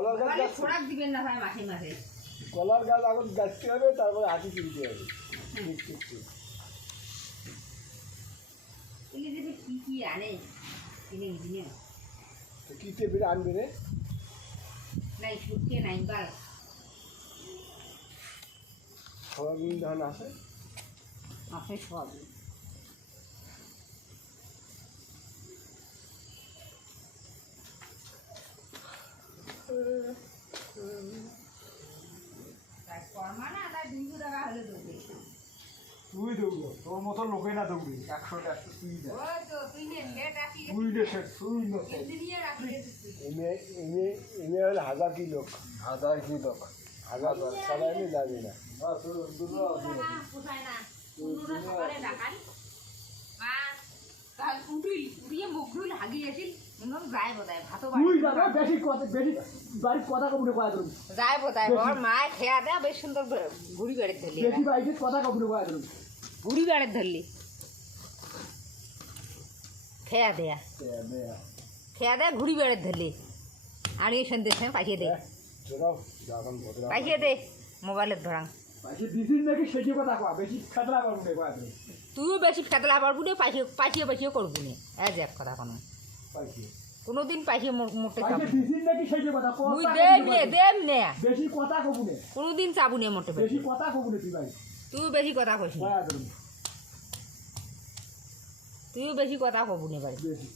কলার গাছ খোরাক দিবেন না ভাই মাসে মাসে কলার গাছ আগুন গাছতে হবে তারপরে হাতি কিনতে হবে। যদি কি কি আনে? কিনে কিনে। তো কী টেবিলে আনবে রে? নাই নাই বার সয়াবিন ধান আছে? সব তাই কর্মা না তাই দুইশো টাকা হলে দেবে তুই দৌড়ো তোর মতো লোকে না দৌড়ি। একশো একশো তুই যা তুই নে তুই এনে হলে হাজার কি লোক? হাজার কি লোক? হাজার সারা এনে যাবে না। উঠুই উঠিয়ে মুখ ধুইল হাগি আসিল। বাড়ি বাড়ির ধরলি খেয়া দেয়া। খেয়া দেয়া। ঘুড়ি বেড়ে ধরলি। আর এই সন্ধ্যের সময় পাঠিয়ে দে। ভদ্রা পাঠিয়ে দে মোবাইলের ধরাং তুইও বেশি ফেতলা পারবু না পাঠিয়ে পাঠিয়ে পাঠিয়ে করবু না। এক কথা কোনো। কোনোদিন পাঠিয়ে মোটে চাবু মুই দেম নে দেম নে? বেশি কথা কবুলে কোনোদিন চাবু নে মোটে বেশি কথা কবুলে তুই ভাই বেশি কথা ধরুন তুইও বেশি কথা কবু নে বাড়ি বেশি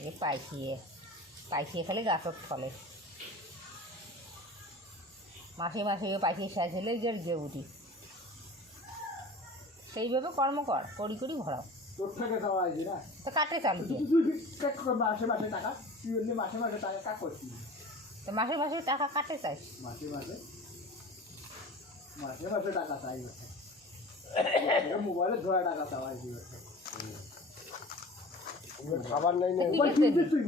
এ পাইছিয়ে পাইছিয়ে খালি গাছত ফলে মাসে মাসে পাইছিয়ে শেষ হলে যে যে উঠি। সেইভাবে কর্ম কর করি করি ভরাও। তোর থেকে দেওয়া আছে না তো কাটে চালু মাসে মাসে টাকা। তুই মাসে মাসে টাকা কাক করছিস? তো মাসে মাসে টাকা কাটে চাই? মাসে মাসে? মাসে মাসে টাকা চাই মোবাইলে ধরা টাকা চাওয়াই খাবার নাই না। মোবাইল কিনছিস তুই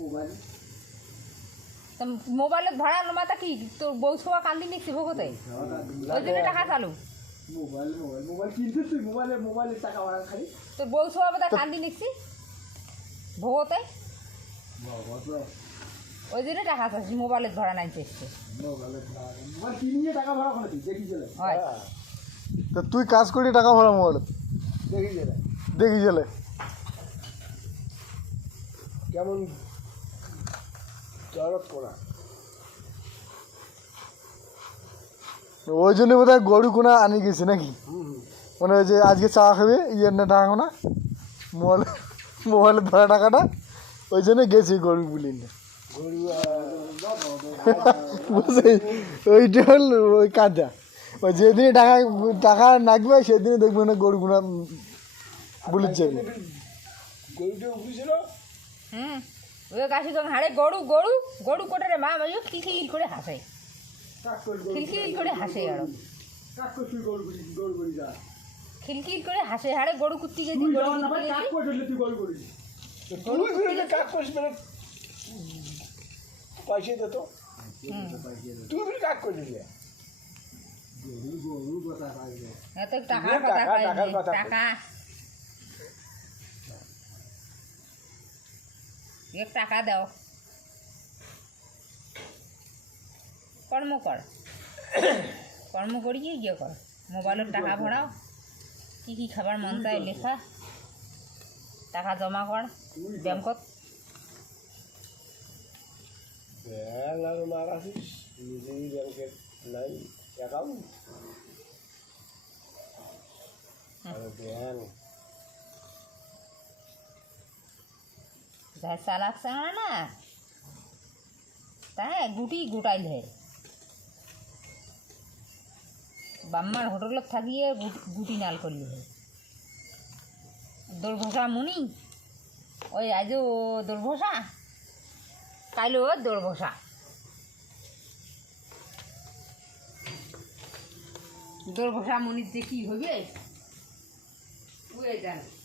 মোবাইল। মোবাইল ভাড়া দা চুপা মোবাইল তো মোবাইলত ভরা নমাতা কি? তোর বউ ছোয়া কান্দি নিচ্ছি ভোগতে ওই জন্য টাকা চালু। মোবাইল মোবাইল মোবাইল কিনছিস তুই? মোবাইলে মোবাইলের টাকা ভাড়া খালি। তোর বউ ছোয়া বোধ কান্দি নিচ্ছি? ভোগতে ওই জন্য টাকা চাচ্ছি মোবাইলত ভরা নাই চেষ্টা মোবাইলের ভাড়া মোবাইল কিনিয়ে টাকা ভাড়া খালি তুই দেখি চলে হয়। তা তুই কাজ করি টাকা ভরা মোবাইল? দেখি যে দেখি চলে কেমন জড়ত করা ওই জন্য বোধ হয় গরু কোনা আনি গেছে নাকি? মানে ওই যে আজকে চা খাবে ইয়ের না টাকা না। মোবাইল মোবাইলে ধরা টাকাটা। ওই জন্য গেছি গরু বুলি বুঝলি? ওইটা হল ওই কাজটা ওই যেদিনে টাকা টাকা নাকবে সেদিনে দেখবে না গরু গুনা বুলির যাবে। গরুটা উঠেছিল। হুম। ওই গাছি তো হাড়ে গরু গরু গরু কোটে রে মা মাইও খিলখিল করে হাসে। খিলখিল করে হাসে আর। খিলখিল করে হাসে হাড়ে গরু কুত্তি গেছি পয়সা দিত তুই কাক করে দিলি টাকা, কয়। টাকা। টাকা দাও। কর্ম কর। কর্ম করিয়ে গিয়ে কর। মোবাইলের টাকা ভরাও। কী কী খাবার মন চায় লেখা। টাকা জমা কর। ব্যাংকত ব্যাংকের নাই অ্যাকাউন্ট আর যাই চালাক চাঙা না। তাই গুটি গোটাইল হে বাম্মার হোটেলত থাকিয়ে গুট- নাল করলি। হে দোলভসা মুনি, ওই আজও দোলভসা কাইলো দোলভসা দোলভসা মুনির যে কি হইবে? ওয়ে জানে